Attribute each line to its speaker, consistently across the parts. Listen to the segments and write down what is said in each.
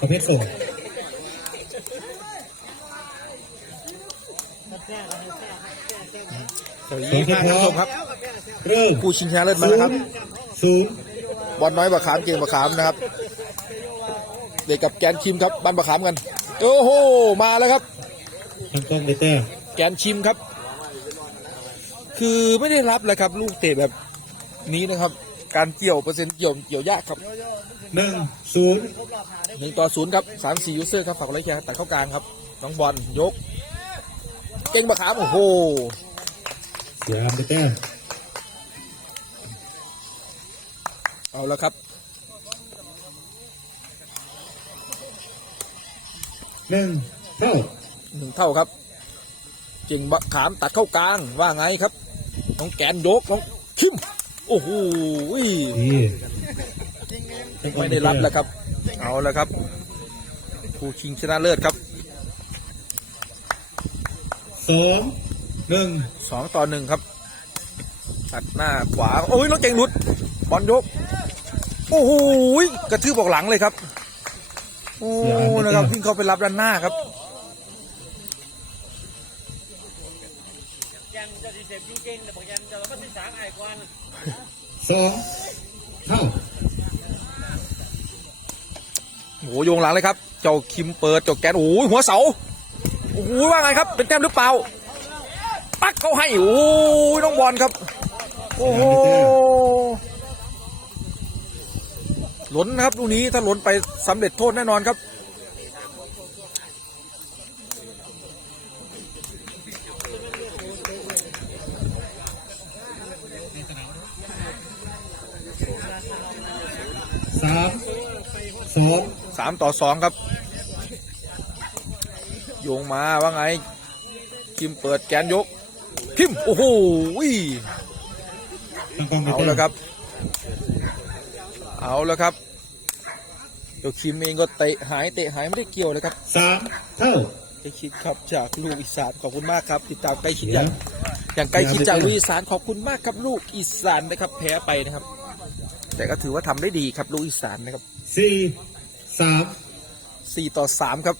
Speaker 1: ประเภทส่ง
Speaker 2: สวัสดีครับท่านผู้ชมครับ
Speaker 1: เริ่ม
Speaker 2: คู่ชิงชนะเลิศมาแล้วครับ
Speaker 1: ศูนย์
Speaker 2: บอลน้อยบะขามเก่งบะขามนะครับ เด็กกับแกนคิมครับบ้านบะขามกัน โอ้โห มาแล้วครับ
Speaker 1: ทางกล้องได้แต้ม
Speaker 2: แกนชิมครับ คือไม่ได้รับเลยครับ ลูกเตะแบบนี้นะครับ การเกี่ยวเปอร์เซ็นต์เกี่ยวเกี่ยวยากครับ
Speaker 1: หนึ่งศูนย์
Speaker 2: หนึ่งต่อศูนย์ครับสามสี่ยูเซอร์ครับฝากกดไลค์แชร์ตัดเข้ากลางครับน้องบอลยก เก่งบะขามโอ้โห
Speaker 1: เสียอามได้แต้ม
Speaker 2: เอาแล้วครับ
Speaker 1: หนึ่งเท่า
Speaker 2: หนึ่งเท่าครับเก่งบะขามตัดเข้ากลางว่าไงครับน้องแกนยกน้องคิมโอ้โห
Speaker 1: ดีทางกล้อง
Speaker 2: ไม่ได้รับแล้วครับ เอาแล้วครับผู้ชิงชนะเลิศครับ
Speaker 1: สองหนึ่ง
Speaker 2: สองต่อหนึ่งครับ ตัดหน้าขวา โอ้ยน้องเก่งหลุดบอลยก โอ้โหกระทืบบอกหลังเลยครับ โอ้นะครับวิ่งเข้าไปรับด้านหน้าครับ
Speaker 3: ยังจะดีเจ็บจริงๆแต่บอกยังจะเราก็ศึกษาไอ้กวน
Speaker 1: สองเท่า
Speaker 2: โอ้โหโยงหลังเลยครับ เจ้าคิมเปิดเจ้าแกนโอ้ยหัวเสาโอ้ยว่าไงครับ เป็นแต้มหรือเปล่า ปักเขาให้โอ้ยน้องบอลครับ โอ้โหหล้นนะครับลูกนี้ถ้าหล้นไปสำเร็จโทษแน่นอนครับ
Speaker 1: สอง
Speaker 2: สามต่อสองครับ โยงมาว่าไง คิมเปิดแกนยก คิม โอ้โห
Speaker 1: ทางกล้องได้
Speaker 2: เอา
Speaker 1: แต้ม
Speaker 2: แล้วครับ เอาแล้วครับเดี๋ยวคิมเองก็เตะหายเตะหายไม่ได้เกี่ยวเลยครับ
Speaker 1: สามเท่า
Speaker 2: ใกล้ชิดครับจากลูกอีสานขอบคุณมากครับ ติดตามใกล้ชิดอย่างอย่างใกล้ชิดจากลูกอีสานขอบคุณมากครับ ลูกอีสานนะครับ แพ้ไปนะครับ แต่ก็ถือว่าทำได้ดีครับลูกอีสานนะครับ
Speaker 1: สี่สาม
Speaker 2: สี่ต่อสามครับ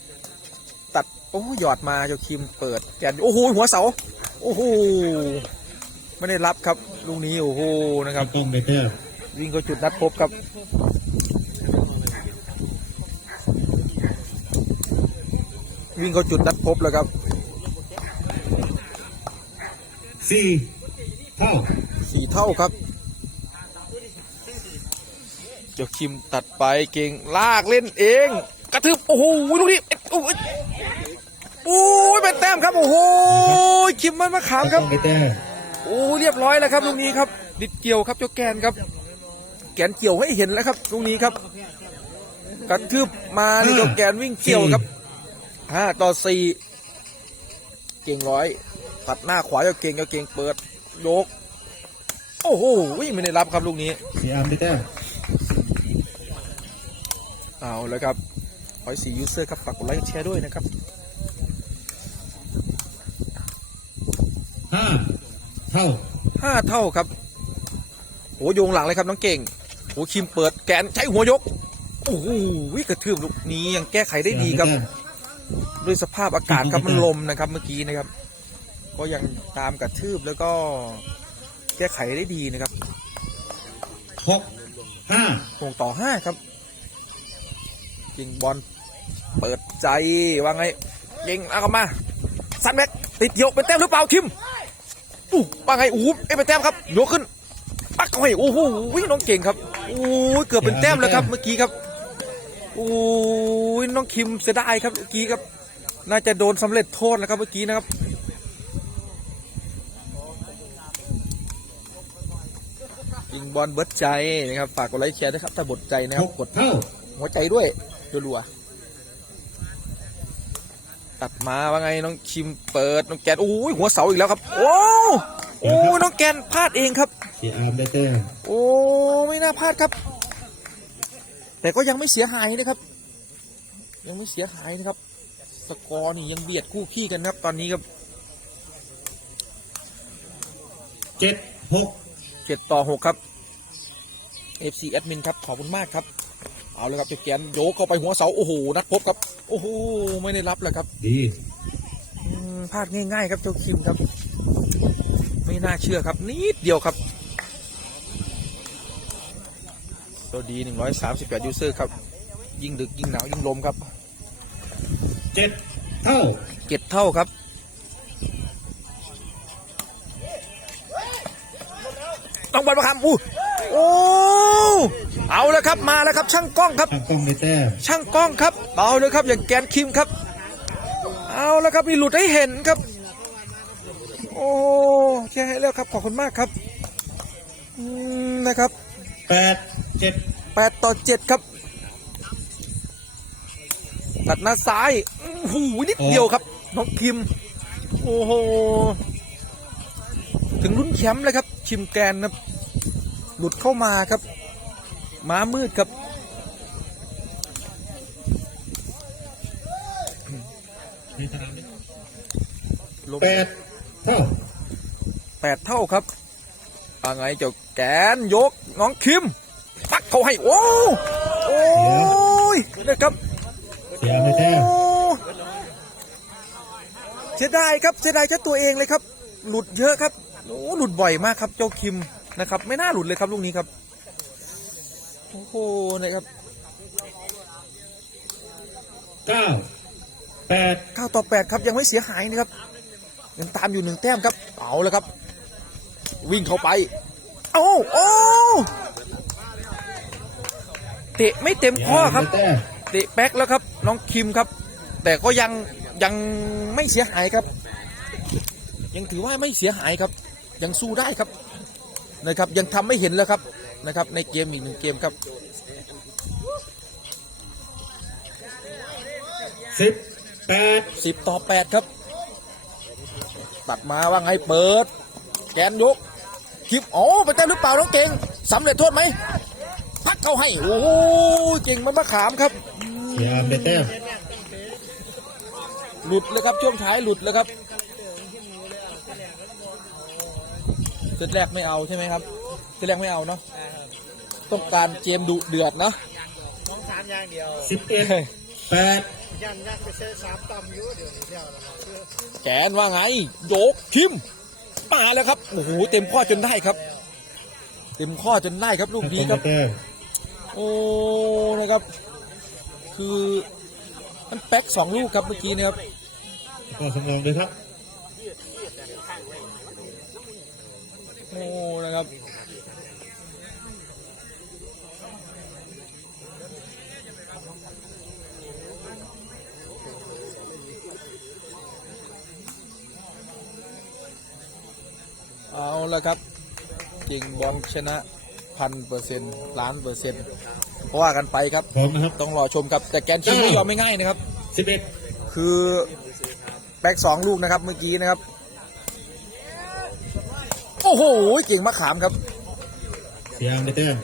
Speaker 2: ตัด โอ้หยอดมาเจ้าคิมเปิดแกนโอ้โหหัวเสา โอ้โหไม่ได้รับครับลูกนี้โอ้โหนะค
Speaker 1: ทา
Speaker 2: รับ
Speaker 1: งกล้องได้แต้ม
Speaker 2: วิ่งเข้าจุดนัดพบครับวิ่งเข้าจุดนัดพบแล้วครับ
Speaker 1: สี่เท่า
Speaker 2: สี่เท่าครับเจ้าคิมตัดไปเก่งลากเล่นเอง กระทึบโอ้โหลูกนี้โอ้ยโอ้ยเป็นแต้มครับ โอ้โหคิมมันมาขามครั
Speaker 1: บงได้แต้
Speaker 2: โอ้เรียบร้อยแล้วครับลูกนี้ครับดิดเกี่ยวครับเจ้าแกนครับ แกนเกี่ยวให้เห็นแล้วครับลูกนี้ครับกระทืบมานี่เจ้าแกนวิ่งเกี่ยวครับห้าต่อสี่เก่งร้อยตัดหน้าขวาเจ้าเก่งเจ้าเก่งเปิดโยก โอ้โหวิ่งไม่ได้รับครับลูกนี้
Speaker 1: เสียอามได้แต้
Speaker 2: เอาแล้วครับขอให้สี่ยูเซอร์ครับฝากกดไลค์กดแชร์ด้วยนะครับ
Speaker 1: ห้าเท่า
Speaker 2: ห้าเท่าครับโหโยงหลังเลยครับน้องเก่งโหคิมเปิดแกนใช้หัวยกโอ้โหกระทืบลูกนี้ยังแก้ไขได้ดีครับ ด้วยสภาพอากาศครับมันลมนะครับเมื่อกี้นะครับ ก็ยังตามกระทืบแล้วก็แก้ไขได้ดีนะครับ
Speaker 1: หกห้า
Speaker 2: หกต่อห้าครับ ยิงบอลเปิดใจว่าไงยิงเอากลับมาซันแบ็กติดเหี่ยวเป็นแต้มหรือเปล่าคิมอู้ว่าไงอู้เอ้ยเป็นแต้มครับยกขึ้นปักเข้าให้โอ้โหวิ่งน้องเก่งครับโอ้ยเกือบเป็นแต้มแล้วครับเมื่อกี้ครับโอ้ยน้องคิมเสียดายครับเมื่อกี้ครับ น่าจะโดนสำเร็จโทษแล้วครับเมื่อกี้นะครับยิงบอลเบิร์ดใจนะครับฝากกดไลค์แชร์ด้วยครับถ้าบดใจนะค
Speaker 1: ห
Speaker 2: รับ
Speaker 1: ก
Speaker 2: กด
Speaker 1: เท่า
Speaker 2: หัวใจด้วย รัวๆตัดมาว่าไงน้องคิมเปิดน้องแกนโอ้ยหัวเสาอีกแล้วครับ โอ้โอ้ยน้องแกนพลาดเองครับ
Speaker 1: เสียอามได้แต้ม
Speaker 2: โอ้ไม่น่าพลาดครับ แต่ก็ยังไม่เสียหายนะครับ ยังไม่เสียหายนะครับ สกอร์นี่ยังเบียดคู่ขี้กันครับ ตอนนี้ครับ
Speaker 1: เจ็ดหก
Speaker 2: เจ็ดต่อหกครับ FC Admin ครับ ขอบคุณมากครับ เอาเลยครับเจ้าแกนโยกเข้าไปหัวเสาโอ้โหนัดพบครับ โอ้โหไม่ได้รับเลยครับ
Speaker 1: ดี
Speaker 2: อืมพลาดง่าย ๆ ครับเจ้าคิมครับ ไม่น่าเชื่อครับนิดเดียวครับตัวดี 138 ยูเซอร์ครับ ยิ่งดึก ยิ่งหนาว ยิ่งลมครับ
Speaker 1: เจ็ดเท่า
Speaker 2: เก็ดเท่าครับ ต้องบอลประคำอู้โอ้ เอาแล้วครับมาแล้วครับ ช่างกล้องครับ
Speaker 1: ทางกล้องได้แต้ม
Speaker 2: ช่างกล้องครับเอาเลยครับอย่างแกนคิมครับ เอาแล้วครับมีหลุดให้เห็นครับ โอ้แค่ให้แล้วครับขอบคุณมากครับอืมนะครับ
Speaker 1: แปดเจ็ด
Speaker 2: แปดต่อเจ็ดครับ ตัดหน้าซ้ายอื้อหูนิดเดียวครับ น้องคิม โอ้โห ถึงลุ้นแชมป์เลยครับ ชิมแกนครับ หลุดเข้ามาครับ ม้ามืดครับ
Speaker 1: ในสนามนี้
Speaker 2: ลม
Speaker 1: แปดเท่า
Speaker 2: แปดเท่าครับว่าไงเจ้าแกนยกน้องคิม ปักเขาให้ โอ้โอ้ยนะครับ
Speaker 1: เสียไม่แต้ม
Speaker 2: โอ้เสียดายครับเสียดายแค่ตัวเองเลยครับ หลุดเยอะครับโอ้หลุดบ่อยมากครับเจ้าคิมนะครับ ไม่น่าหลุดเลยครับลูกนี้ครับ โอ้โหนะครับ
Speaker 1: เก้าแปด
Speaker 2: เก้าต่อแปดครับยังไม่เสียหายนะครับยังตามอยู่หนึ่งแต้มครับเอาแล้วครับ วิ่งเข้าไปโอ้โอ้เตะไม่เต็มข้อครับ
Speaker 1: แต้ม
Speaker 2: เตะแบ็กแล้วครับน้องคิมครับ แต่ก็ยังยังไม่เสียหายครับ ยังถือว่าไม่เสียหายครับ ยังสู้ได้ครับ นะครับ ยังทำไม่เห็นแล้วครับนะครับ ในเกมอีกหนึ่งเกมครับ
Speaker 1: สิบแปด
Speaker 2: 10ต่อ8ครับ ตัดมาว่าไงเปิด แกนยกคลิปอ๋อไปแต้มหรือเปล่าน้องเก่งสำเร็จโทษไหมพักเขาให้ โอ้โหเก่งมันมะขามครับ
Speaker 1: เสียได้แต้ม
Speaker 2: หลุดเลยครับช่วงท้ายหลุดเลยครับ ซตแรกไม่เอาใช่ไหมครับเซตแรกไม่เอาเนาะต้องการเกมดุเดือดเนาะ
Speaker 3: สองสามอย่างเดียว
Speaker 1: สิบเอ็ดแปด
Speaker 3: ยันยันไปเซสามต่ำอยู่เดี๋ยวนี้เที่ยวแล้ว
Speaker 2: แกนว่าไงโยกคิมมาแล้วครับโอ้โหเต็มข้อจนได้ครับ เต็มข้อจนได้ครับลูก
Speaker 1: ทางก
Speaker 2: นี้
Speaker 1: ล้อง
Speaker 2: ค
Speaker 1: ได้
Speaker 2: รับ
Speaker 1: แต้ม
Speaker 2: โอ้นะครับ คือมันแป๊กสองลูกครับเมื่อกี้นะครับ
Speaker 1: ก็สำรองเลยครับ
Speaker 2: โอ้นะครับเอาละครับจริงบอลชนะพันเปอร์เซ็นต์ล้านเปอร์เซ็นต์ว่ากันไปครับ
Speaker 1: พร้อมนะครับ
Speaker 2: ต้องรอชมครับแต่แกนชิงไม่ยอมไม่ง่ายนะครับ
Speaker 1: สิบเอ็ด
Speaker 2: คือแบ็กสองลูกนะครับเมื่อกี้นะครับโอ้โหเก่งมะขามครับ
Speaker 1: เสียได้แต้ม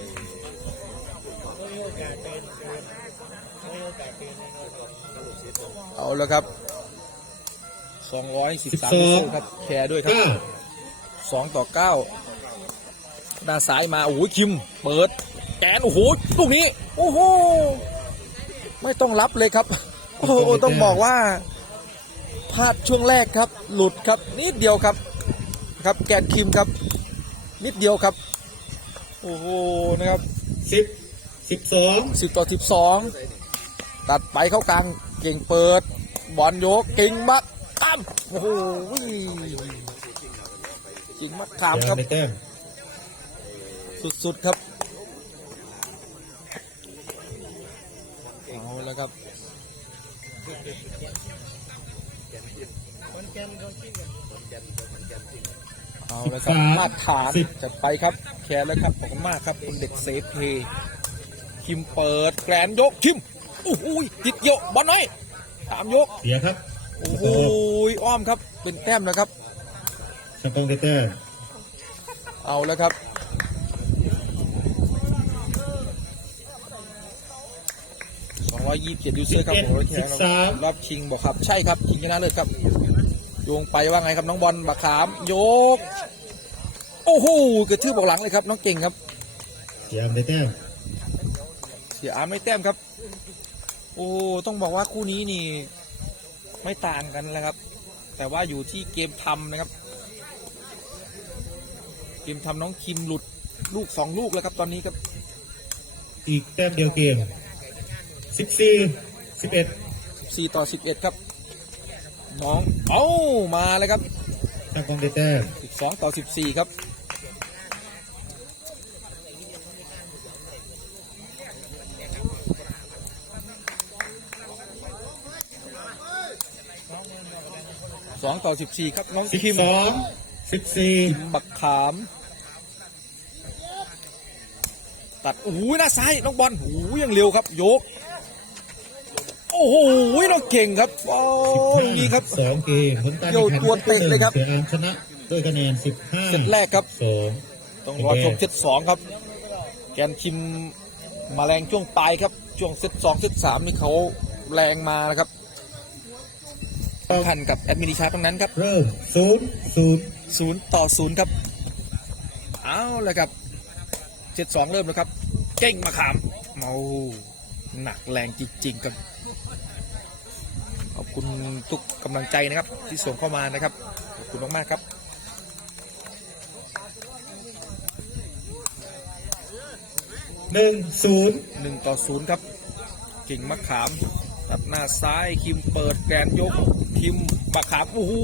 Speaker 2: เอาแล้วครับ213ครับแชร์ด้วยครับ
Speaker 1: เก้า
Speaker 2: 2ต่อ9ด้านซ้ายมาโอ้โหคิม เปิดแกนโอ้โหลูกนี้ โอ้โหไม่ต้องรับเลยครับ โอ้โหต้องบอกว่าพลาดช่วงแรกครับ หลุดครับนิดเดียวครับ ครับแกนคิมครับ นิดเดียวครับ โอ้โหนะครับ
Speaker 1: สิบสิบสอง
Speaker 2: 10ต่อ12ตัดไปเข้ากลางเก่งเปิด บอลโยกเก่งมากตั้มโอ้โหเก่งมากขาม
Speaker 1: เสีย
Speaker 2: ครับ
Speaker 1: ได้แต้ม
Speaker 2: สุดๆครับเอาแล้วครับ เอาแล้วครับมาตรฐานจัดไปครับแชร์แล้วครับขอบคุณมากครับคุณเด็กเซฟเพย์คิมเปิดแกรนยกคิมโอ้โหติดเยอะบอลน้อยสามยก
Speaker 1: เสียครับ
Speaker 2: โอ้โหอ้อมครับเป็นแต้มนะครับ
Speaker 1: ทางกล้องได้แต้ม
Speaker 2: เอาแล้วครับ227ยูเซอร์ครับผมรถแข่งครับรอบชิงบอกครับใช่ครับชิงชนะเลิศครับ โยงไปว่าไงครับน้องบอลบักขามโยก โอ้โหกระทืบบอกหลังเลยครับ น้องเก่งครับ
Speaker 1: เสียได้แต้ม
Speaker 2: เสียอาร์มไม่แต้มครับ โอ้ต้องบอกว่าคู่นี้นี่ ไม่ต่างกันแล้วครับ แต่ว่าอยู่ที่เกมทำนะครับ เกมทำน้องคิมหลุดลูกสองลูกแล้วครับตอนนี้ครับ
Speaker 1: อีกแต้มเดียวเกมสิบสี่สิบเอ็ด
Speaker 2: 4ต่อ11ครับ น้องเอ้ามาเลยครับ
Speaker 1: ช่างกล้องได้แต้ม
Speaker 2: 12ต่อ14ครับ2ต่อ14ครับน้อง
Speaker 1: สิบ
Speaker 2: คิม
Speaker 1: สองสิบสี่
Speaker 2: บักขาม ตัดโอ้ยหน้าซ้ายน้องบอลโอ้ยยังเร็วครับ ยก โอ้โหน้องเก่งครับโอ้ยอย่างนี้ครับ
Speaker 1: สองเกมผลการ
Speaker 2: โยนตัวเตะเลยครับ
Speaker 1: เสืออามชนะด้วยคะแนนสิบห้า
Speaker 2: เซตแรกครับ
Speaker 1: สอง
Speaker 2: ต้องรอชมเซตสองครับ แกนคิมมาแรงช่วงปลายครับช่วงเซตสองเซตสามนี่เขาแรงมานะครับสำคัญกับแอดมินิชาร์ตรงนั้นครับ
Speaker 1: เริ่มศูนย์ศูนย์
Speaker 2: ศูนย์ต่อศูนย์ครับเอาเลยครับเซตสองเริ่มแล้วครับ เก่งมาขามเมาหนักแรงจริงๆครับขอบ คุณทุกกำลังใจนะครับ ที่ส่งเข้ามานะครับ ขอบคุณมากๆครับ
Speaker 1: หนึ่งศูนย์
Speaker 2: หนึ่งต่อศูนย์ครับเก่งมะขามตัดหน้าซ้ายคิมเปิดแกนยกคิมมะขามโอ้โห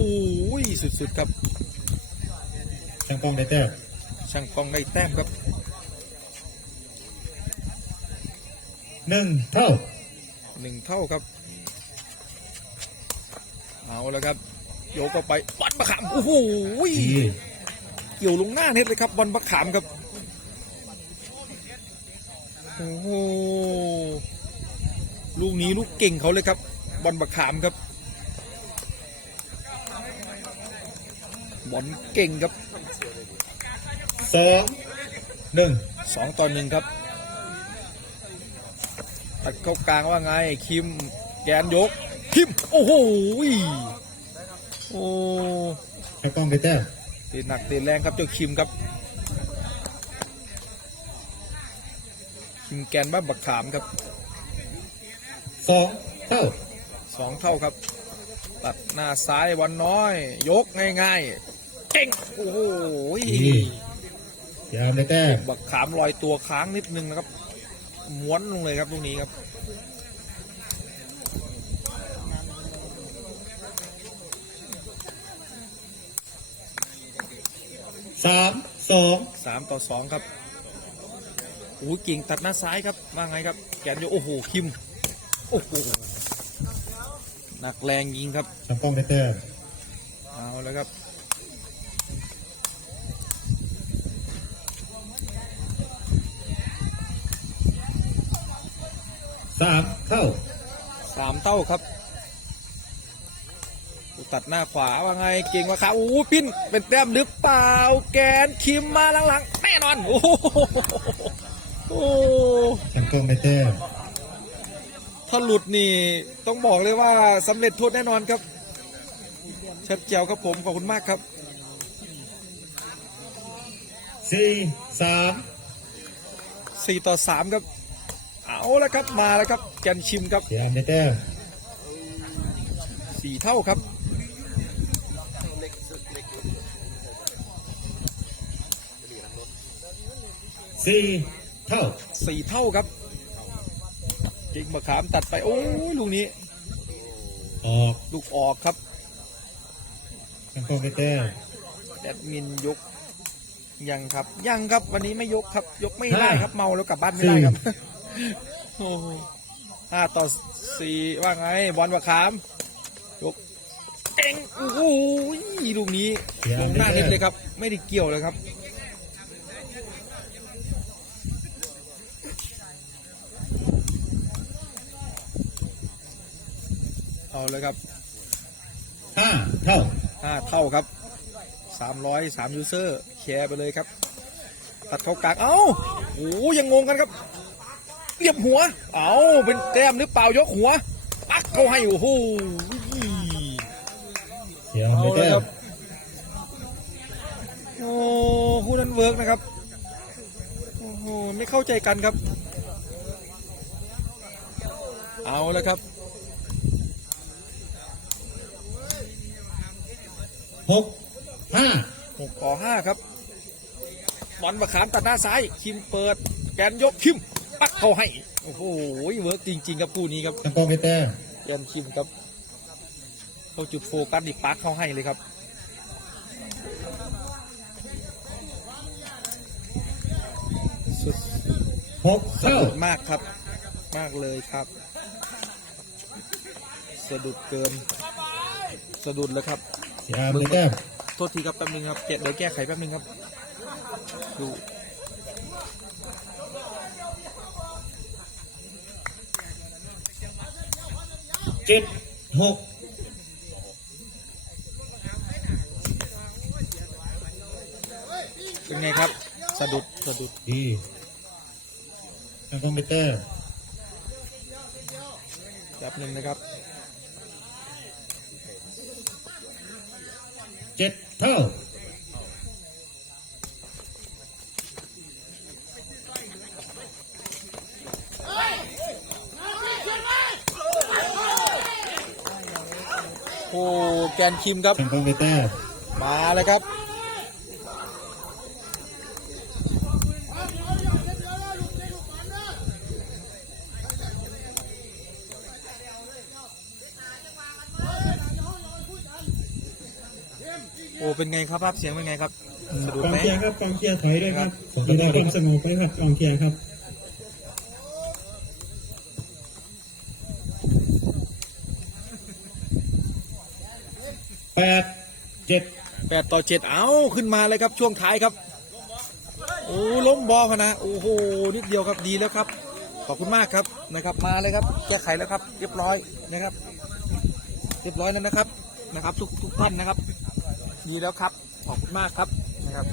Speaker 2: สุดๆครับ
Speaker 1: ช่างกล้องได้แต้ม
Speaker 2: ช่างกล้องได้แต้มครับ
Speaker 1: หนึ่งเท่า
Speaker 2: หนึ่งเท่าครับ เอาแล้วครับ โยกเข้าไปบอลมะขามโอ้โห
Speaker 1: ดี
Speaker 2: เกี่ยวลงหน้าเน็ตเลยครับบอลมะขามครับโอ้โหลูกนี้ลูกเก่งเขาเลยครับ บอลมะขามครับบอลเก่งครับ
Speaker 1: สองหนึ่ง
Speaker 2: สองต่อหนึ่งครับตัดเข้ากลางว่าไงคิมแกนยก คิมโอ้โหยโอ้
Speaker 1: ช่างกล้องได้แต้ม
Speaker 2: เตะหนักเตะแรงครับเจ้าคิมครับ คิมแกนบ้านบักขามครับ
Speaker 1: สองเท่า
Speaker 2: สองเท่าครับ ตัดหน้าซ้ายวันน้อย ยกง่ายๆเก่งโอ้โหย
Speaker 1: เสืออามได้แต้ม
Speaker 2: บักขามลอยตัวค้างนิดนึงนะครับ ม้วนลงเลยครับตรงนี้ครับ
Speaker 1: สาม สอง
Speaker 2: สามต่อสองครับโอ้ยกิ่งตัดหน้าซ้ายครับว่าไงครับ แกนโยโอ้โหคิมโอ้โหหนักแรงยิงครับ
Speaker 1: ช่างกล้องได้แต้ม
Speaker 2: เอาแล้วครับ
Speaker 1: สามเท่า
Speaker 2: สามเต้าครับ ตัดหน้าขวาว่าไงเก่งว่าขาโอ้ปิ้นเป็นแต้มหรือเปล่าแกนคิมมาหลังๆแน่นอนโอ้โหโอ้
Speaker 1: ช่างกล้องได้แต้ม
Speaker 2: ถ้าหลุดนี่ต้องบอกเลยว่าสำเร็จโทษแน่นอนครับเชฟเจียวครับผมขอบคุณมากครับ
Speaker 1: สี่สาม
Speaker 2: สี่ต่อสามครับ เอาแล้วครับมาแล้วครับแกนชิมครับ
Speaker 1: เสืออามได้แต้ม
Speaker 2: สี่เท่าครับ
Speaker 1: สี่เท่า
Speaker 2: สี่เท่าครับจิงมะขามตัดไปโอ้ยลูกนี้
Speaker 1: ออก
Speaker 2: ลูกออกครับ
Speaker 1: ช่างกล้องได้แต้ม
Speaker 2: แอดมินยกยังครับ ยังครับวันนี้ไม่ยกครับ ยกไม่ได้ครับเมาแล้วกลับบ้านไม่ได้ครับโอ้โหห้าต่อสี่ว่าไงบอลมะขามยกเอ็งโอ้โหลูกนี้
Speaker 1: เสือ
Speaker 2: ล
Speaker 1: อาม
Speaker 2: งห
Speaker 1: ได้
Speaker 2: น้า
Speaker 1: แต้
Speaker 2: นิด
Speaker 1: ม
Speaker 2: เลยครับ ไม่ได้เกี่ยวเลยครับ เอาเลยครับ
Speaker 1: ห้าเท่า
Speaker 2: ห้าเท่าครับสามร้อยสามยูเซอร์แชร์ไปเลยครับ ตัดเข้ากลางเอ้าโอ้ยังงงกันครับเรียบหัว เอ้าเป็นแต้มหรือเปล่ายกหัว ปักเขาให้โอ้โห
Speaker 1: เสืออาม
Speaker 2: เอา
Speaker 1: ได้
Speaker 2: เลย
Speaker 1: แต้
Speaker 2: ครั
Speaker 1: ม
Speaker 2: บโอ้คู่นั้นเวิร์กนะครับ โอ้โห ไม่เข้าใจกันครับ เอาแล้วครับ
Speaker 1: หกห้า
Speaker 2: หกต่อห้าครับบอลมาขามตัดหน้าซ้าย คิมเปิด แกนยกคิม ปักเข้าให้ โอ้โหเวิร์กจริง ๆ ครับคู่นี้ครับ
Speaker 1: ทำกองไปแต้ม
Speaker 2: แกนคิมครับ เข้าจุดโฟกัสดิปักเข้าให้เลยครับสุด
Speaker 1: หก
Speaker 2: สะ
Speaker 1: เท่า
Speaker 2: ดุดมากครับ มากเลยครับสะดุดเกินสะดุดเลยครับ
Speaker 1: เสียอามไปแต้ม
Speaker 2: โทษทีครับแป๊บนึงครับเดี๋ยวเดี๋ยวแก้ไขแป๊บนึงครับ ดู
Speaker 1: เจ็ดหก
Speaker 2: เป็นไงครับ สะดุดสะดุด
Speaker 1: ดีทำกองไปแต้ม
Speaker 2: แป๊บนึงนะครับ
Speaker 1: เจ็ดเท่า
Speaker 2: โอ้แกนคิมครับ
Speaker 1: ทำกองไปแต้ม
Speaker 2: มาเลยครับ เป็นไงครับภาพเสียงเป็นไงครับสะดุด
Speaker 4: กอง
Speaker 2: ไหม
Speaker 4: เชียร์ครับกองเชียร์ถอยด้วยครับ
Speaker 1: ผม
Speaker 4: จะ
Speaker 1: ก็
Speaker 4: ได้
Speaker 1: ได้
Speaker 4: ความสงบไว้ครับกองเชียร์ครับ
Speaker 1: แปดเจ็ด
Speaker 2: แปดต่อเจ็ดเอาขึ้นมาเลยครับช่วงท้ายครับโอ้ล้มบอลนะโอ้โหนิดเดียวครับดีแล้วครับ ขอบคุณมากครับนะครับมาเลยครับแก้ไขแล้วครับ เรียบร้อยนะครับ เรียบร้อยแล้วนะครับนะครับ ทุกทุกท่านนะครับ ดีแล้วครับ ขอบคุณมากครับนะครับ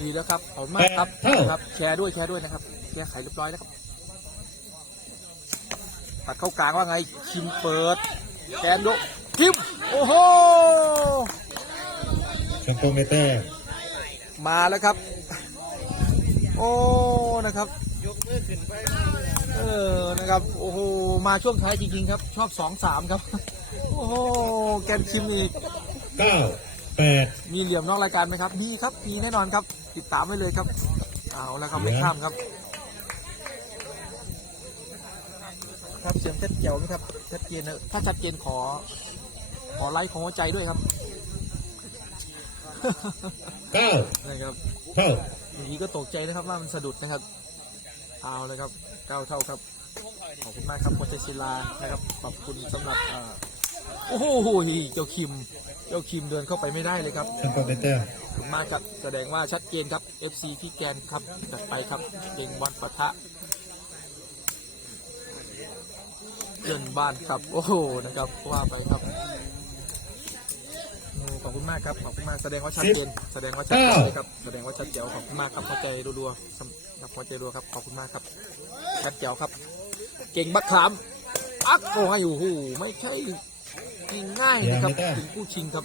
Speaker 2: ดีแล้วครับ ขอบคุณมากครับนะครับ แชร์ด้วยแชร์ด้วยนะครับแก้ไขเรียบร้อยแล้วครับ ตัดเข้ากลางว่าไง คิมเปิดแกนยกคิม โอ้โห
Speaker 1: ทำกองไปแต้ม
Speaker 2: มาแล้วครับ โอ้ นะครับ
Speaker 3: ยกมือขึ้นไป
Speaker 2: เออ นะครับ โอ้โห มาช่วงท้ายจริงๆครับ ชอบสองสามครับโอ้โหแกนคิมนี่
Speaker 1: เก้าแปด
Speaker 2: มีเหลี่ยมนอกรายการไหมครับมีครับมีแน่นอนครับ ติดตามไว้เลยครับเอาแล้วครับไม่ข้ามครับ ครับเสียงชัดเจ๋วไหมครับชัดเจนนะถ้าชัดเจนขอ ขอไลค์ของหัวใจด้วยครับ
Speaker 1: เก้า
Speaker 2: นะครับ
Speaker 1: เท่า
Speaker 2: อย่างนี้ก็ตกใจนะครับว่ามันสะดุดนะครับ เอาเลยครับเก้าเท่าครับขอบคุณมากครับโคชศิลานะครับขอบคุณสำหรับอ่า โอ้โหเจ้าคิม เจ้าคิมเดินเข้าไปไม่ได้เลยครับ
Speaker 1: ทำกองไปแต้ม
Speaker 2: ขอบคุณมากครับแสดงว่าชัดเจนครับ FC พี่แกนครับจัดไปครับเก่งบอลปะทะเลื่อนบ้านครับ โอ้โหนะครับว่าไปครับโอ้ขอบคุณมากครับขอบคุณมากแสดงว่าชัดเจนแสดงว่าชัดเจนเลยครับแสดงว่าชัดเจนขอบคุณมากครับเข้าใจรัวๆสำหรับเข้าใจรัวครับขอบคุณมากครับชัดเจนครับ เก่งบักขามอักโอ้ยโอ้โหไม่ใช่ ง่ายๆนะครับถึงผู้ชิงครับ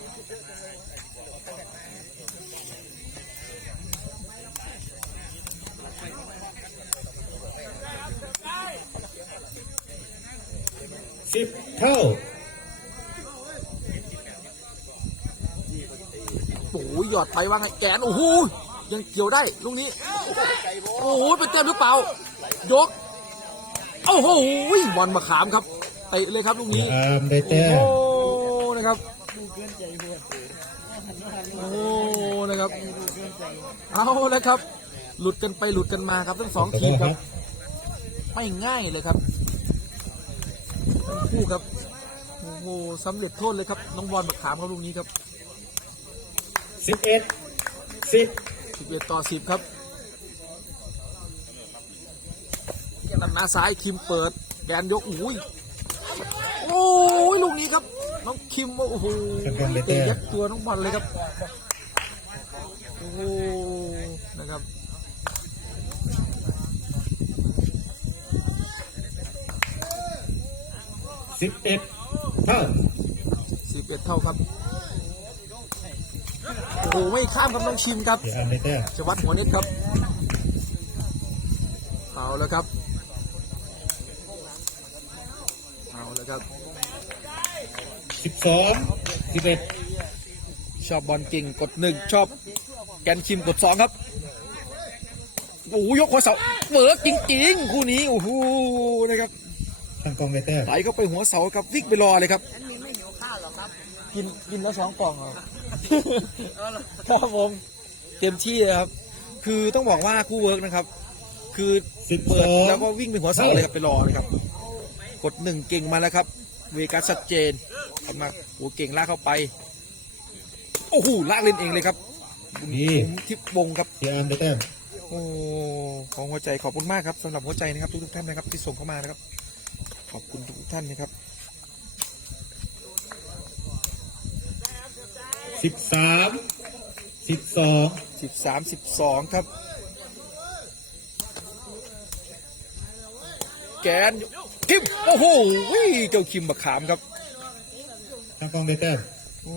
Speaker 1: สิบเท่า
Speaker 2: โอ้ยหยอดไปว่าไงแกนโอ้โหยังเกี่ยวได้ลูกนี้ โอ้โหเป็นเต็มหรือเปล่า ยก โอ้โหบอลมาขามครับเตะเลยครับลูก
Speaker 1: เสีย
Speaker 2: นี้
Speaker 1: อามได้
Speaker 2: โอ้
Speaker 1: แต้ม
Speaker 2: โห นะครับโอ้โหนะครับ เอาแล้วครับ หลุดกันไปหลุดกันมาครับทั้งสอง
Speaker 1: ขอโท
Speaker 2: ทีม
Speaker 1: ษ
Speaker 2: ค
Speaker 1: ค
Speaker 2: รั
Speaker 1: รั
Speaker 2: บบไม่ง่ายเลยครับทั้งคู่ครับโอ้โหสำเร็จโทษเลยครับ น้องบอลมาขามครับลูกนี้ครับ
Speaker 1: สิบเอ็ดสิบ
Speaker 2: 11ต่อ10ครับตัดหน้าซ้ายคิมเปิดแบนยกอุ้ยโอ้ยลูกนี้ครับ น้องคิมโอ้โห
Speaker 1: ทำกองไป
Speaker 2: เตะ
Speaker 1: แต้
Speaker 2: ยั
Speaker 1: ม
Speaker 2: ดตัวน้องบอลเลยครับโอ้โหนะครับ
Speaker 1: สิบเอ็ดเท่า
Speaker 2: 11เท่าครับโอ้โหไม่ข้ามครับน้องชิมครับ
Speaker 1: เสียอามได้แต้ม
Speaker 2: ชวัดหัวเน็ตครับเอาแล้วครับเลยครับ
Speaker 1: สิบสองสิบเอ็ด
Speaker 2: ชอบบอลเก่งกดหนึ่งชอบแกนคิมกดสองครับโอ้โหยกหัวเสาเวิร์กจริงๆคู่นี้โอ้โหนะครับ
Speaker 1: ทางกองได้แต้ม
Speaker 2: ไหลเข้าไปหัวเสาครับวิ่งไปรอเลยครับกินกินแล้วสองกล่องครับครับผมเต็มที่เลยครับ คือต้องบอกว่าคู่เวิร์กนะครับ คือ
Speaker 1: สิบ
Speaker 2: เปิ
Speaker 1: ส
Speaker 2: ด
Speaker 1: อง
Speaker 2: แล้วก็วิ่งไปหัวเสาเลยครับไปรอเลยครับ กดหนึ่งเก่งมาแล้วครับ เวกัสชัดเจนเข้ามาโอ้เก่งลากเข้าไป โอ้โหลากเล่นเองเลยครับบุญ
Speaker 1: นี่
Speaker 2: คุ้มทิพย์วงครับ
Speaker 1: เสียอันได้แต้ม
Speaker 2: โอ้ของหัวใจขอบคุณมากครับสำหรับหัวใจนะครับทุกๆท่านนะครับที่ส่งเข้ามานะครับ ขอบคุณทุกๆท่านนะครับ
Speaker 1: สิบสามสิบสอง
Speaker 2: สิบสามสิบสองครับ แกน คิมโอ้โหเจ้าคิมบักขามครับ
Speaker 1: ทางกองได้แต้ม
Speaker 2: โอ้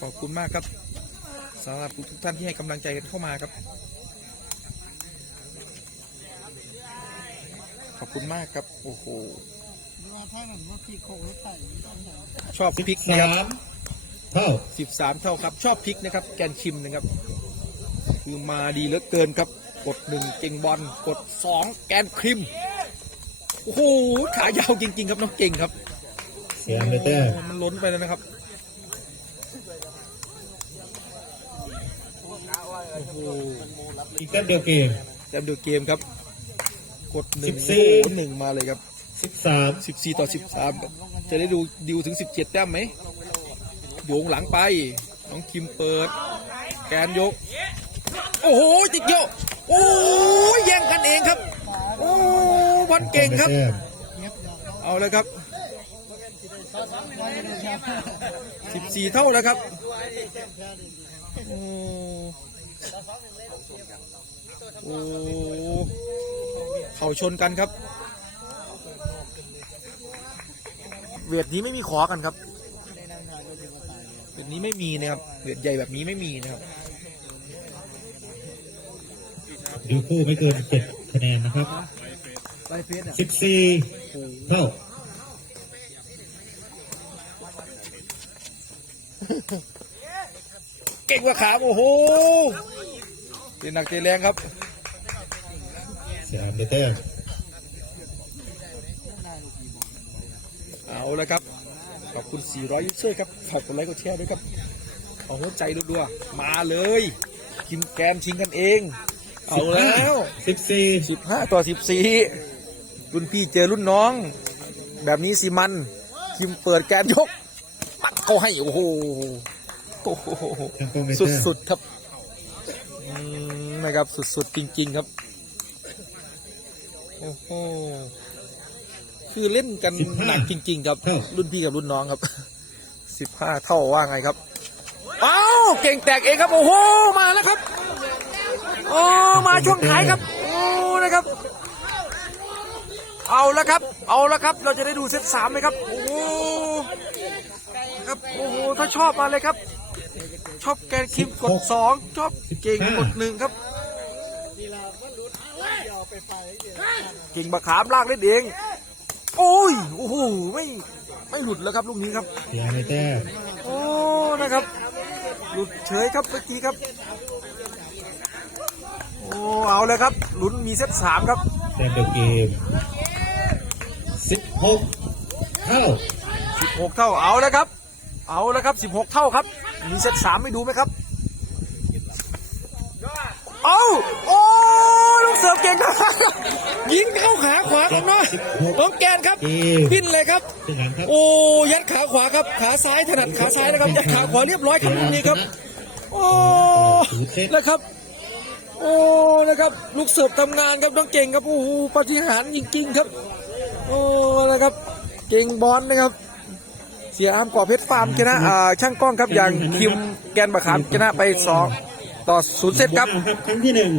Speaker 2: ขอบคุณมากครับสำหรับทุกๆท่านที่ให้กำลังใจกันเข้ามาครับ ขอบคุณมากครับ โอ้โห
Speaker 3: ว่าถ้าหนังว่าพี่โคงใส่
Speaker 2: ชอบพริกนะ
Speaker 1: สา
Speaker 2: ครับ
Speaker 1: มเท่า
Speaker 2: สิบสามเท่าครับ ชอบพริกนะครับ แกนคิมนะครับ คือมาดีเหลือเกินครับ กดหนึ่งเก่งบอลกดสองแกนคริม โอ้โหขายาวจริง ๆ ครับน้องเก่งครับ
Speaker 1: เสียอันได้แต้ม
Speaker 2: โอ้มันล้นไปแล้วนะครับโอ้โห
Speaker 1: อีกแต้มเดียวเกม
Speaker 2: แต้มเดียวเกมครับ กดหนึ่ง
Speaker 1: สิบสี่
Speaker 2: โอ้โหหนึ่งมาเลยครับ
Speaker 1: สิบสาม
Speaker 2: สิบสี่ต่อสิบสามจะได้ดูดิวถึงสิบเจ็ดแต้มไหมโยงหลังไปน้องคิมเปิด แกนยก โอ้โหจิกโยกโอ้ยแย่งกันเองครับโอ้ บอลเก่งครับ
Speaker 1: ได้แต้ม
Speaker 2: เอาเลยครับสิบสี่เท่าแล้วครับโอ้โอ้เข่าชนกันครับ เวทนี้ไม่มีขอกันครับ เวทนี้ไม่มีนะครับ เวทใหญ่แบบนี้ไม่มีนะครับ
Speaker 1: ดูคู่ไม่เกินเจ็ดคะแนนนะครับ
Speaker 3: ไปเฟ สอะ
Speaker 1: สิบสี่เท่า
Speaker 2: เก่งกว่าขาโอ้โหเตะหนักเตะแรงครับ
Speaker 1: เสียอันได้แต้ม
Speaker 2: เอาละครับ ขอบคุณ 400 ยูเซอร์ครับ ฝากกดไลค์กดแชร์ด้วยครับเอาหัวใจรัวๆมาเลย กินแกนชิงกันเอง เอาแล้ว
Speaker 1: สิบสี่
Speaker 2: 15 ต่อ 14 รุ่นพี่เจอรุ่นน้อง แบบนี้สิมันคิมเปิดแกนยกมัดเขาให้โอ้โหโอ้โห
Speaker 1: ทางกองได้แต้ม
Speaker 2: สุดๆครับอืมนะครับสุดๆจริง ๆ ครับโอ้โหคือเล่นกันหนักจริง ๆ ครับ รุ่นพี่กับรุ่นน้องครับสิบห้าเท่าว่าไงครับอ้าวเก่งแตกเองครับโอ้โหมาแล้วครับโอ้มาช่วงท้ายครับโอ้นะครับ เอาแล้วครับ เอาแล้วครับ เราจะได้ดูเซตสามไหมครับ โอ้โหครับ โอ้โห ถ้าชอบมาเลยครับ ชอบแกนคิมกดสองชอบเก่งกดหนึ่งครับเก่งบะขามลากเล่นเองโอ้ย โอ้โห ไม่ไม่หลุดแล้วครับลูกนี้ครับ
Speaker 1: เสียอันได้แต้ม
Speaker 2: โอ้ นะครับ หลุดเฉยครับเมื่อกี้ครับ โอ้ เอาเลยครับ ลุ้นมีเซตสามครับ
Speaker 1: แต้มเดียวเกม สิบหกเท่า
Speaker 2: สิบหกเท่าเอาแล้วครับ เอาแล้วครับสิบหกเท่าครับ มีเซตสามไม่ดูไหมครับ เอาโอ้ลูกเสิร์ฟเก่งมากครับยิงเข้าขาขวาของน้องน้องแกนครับ
Speaker 1: เกม
Speaker 2: ปิ้นเลยครับ
Speaker 1: เป็นหลังครับ
Speaker 2: โอ้ยัดขาขวาครับ ขาซ้ายถนัดขาซ้ายนะครับยัดขาขวาเรียบร้อยครับลูกนี้ครับ โอ้
Speaker 1: ศูนย์เซต
Speaker 2: นะครับโอ้ นะครับ ลูกเสิร์ฟทำงานครับน้องเก่งครับ โอ้โหปาฏิหาริย์จริงๆครับโอ้นะครับเก่งบอลนะครับ เสียอามก่อเพชรฟาร์มชนะอ่าช่างกล้องครับอย่างคิมแกนบะขามชนะไปสองต่อศูนย์เซตครับ
Speaker 4: ครั้งที่หนึ่ง